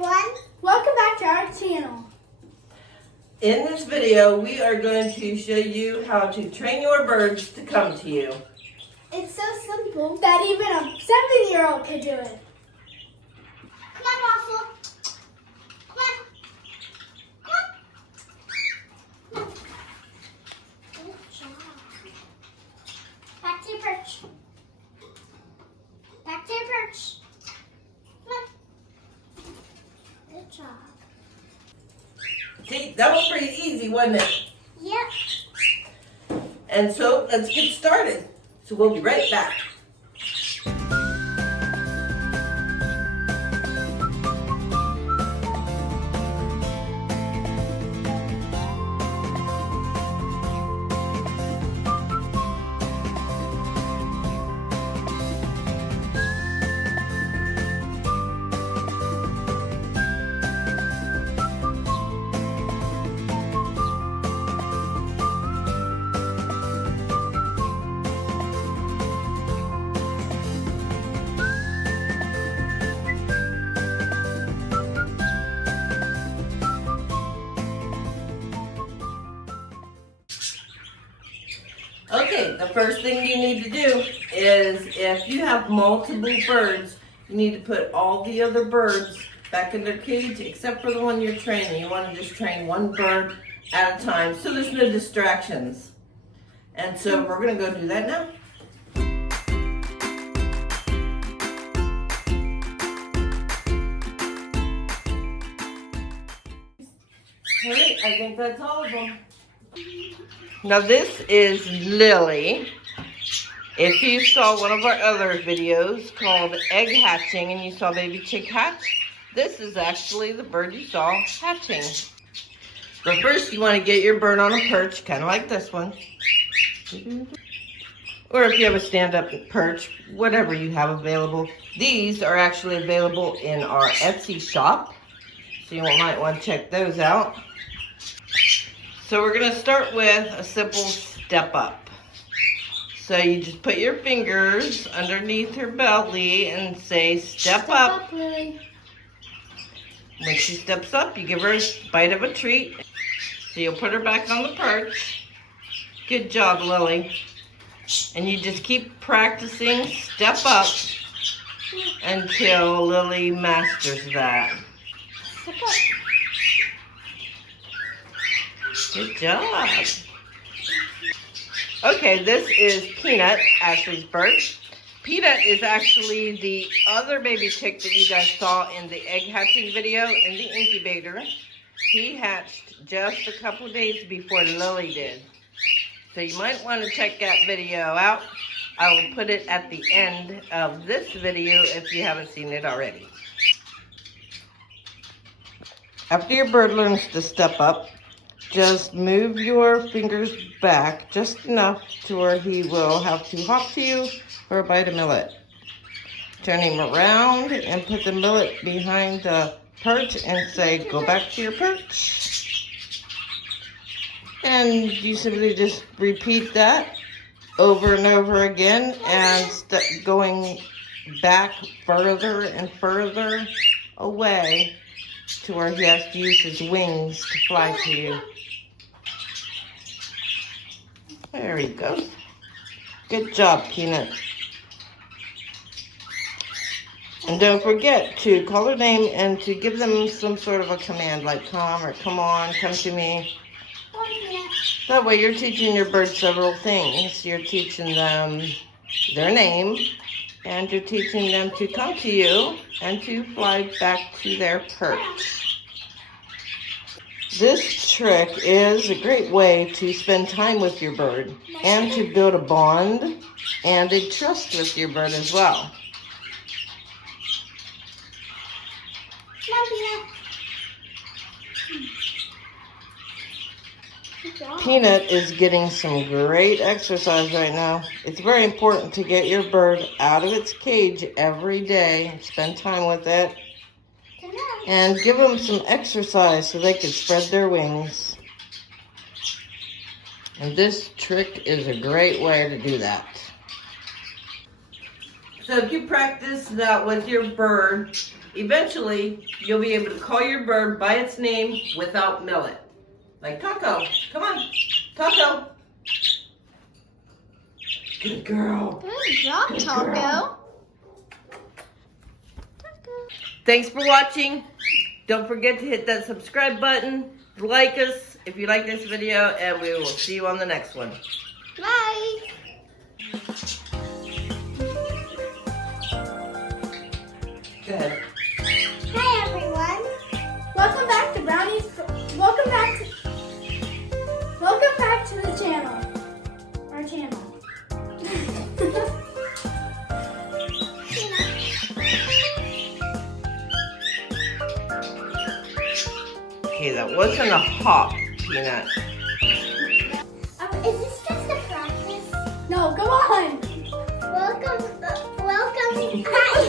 everyone. Welcome back to our channel. In this video, we are going to show you how to train your birds to come to you. It's so simple that even a 7-year-old could do it. Come on, Waffle. Come on. Come on. Good job. Back to your perch. Back to your perch. Come on. Good job. See, that was pretty easy, wasn't it? Yep. And so, let's get started. So we'll be right back. Okay, the first thing you need to do is if you have multiple birds, you need to put all the other birds back in their cage except for the one you're training. You want to just train one bird at a time so there's no distractions. And so we're going to go do that now. All right, I think that's all of them. Now this is Lily. If you saw one of our other videos called egg hatching and you saw baby chick hatch, this is actually the bird you saw hatching. But first you want to get your bird on a perch, kind of like this one. Or if you have a stand-up perch, whatever you have available. These are actually available in our Etsy shop, so you might want to check those out. So we're going to start with a simple step up. So you just put your fingers underneath her belly and say, step up. Lily. When she steps up, you give her a bite of a treat. So you'll put her back on the perch. Good job, Lily. And you just keep practicing step up until Lily masters that. Step up. Good job. Okay, this is Peanut, Ashley's bird. Peanut is actually the other baby chick that you guys saw in the egg hatching video in the incubator. He hatched just a couple days before Lily did. So you might want to check that video out. I will put it at the end of this video if you haven't seen it already. After your bird learns to step up, just move your fingers back just enough to where he will have to hop to you for a bite of millet. Turn him around and put the millet behind the perch and say, go back to your perch. And you simply just repeat that over and over again and going back further and further away to where he has to use his wings to fly to you. There he goes. Good job, Peanut. And don't forget to call their name and to give them some sort of a command like come or come on, come to me. That way you're teaching your bird several things. You're teaching them their name and you're teaching them to come to you and to fly back to their perch. This trick is a great way to spend time with your bird and to build a bond and a trust with your bird as well. Peanut is getting some great exercise right now. It's very important to get your bird out of its cage every day, spend time with it, and give them some exercise so they can spread their wings. And this trick is a great way to do that. So if you practice that with your bird, eventually you'll be able to call your bird by its name without Millet. Like Taco. Come on, Taco. Good girl. Good job, Good Taco. girl. Thanks for watching. Don't forget to hit that subscribe button, like us if you like this video, and we will see you on the next one. Bye. Go ahead. Hi everyone. Welcome back to Brownies. Welcome back to the channel. Our channel. Okay, that wasn't a hop, Peanut. Is this just a practice? No, go on. Welcome. Hi.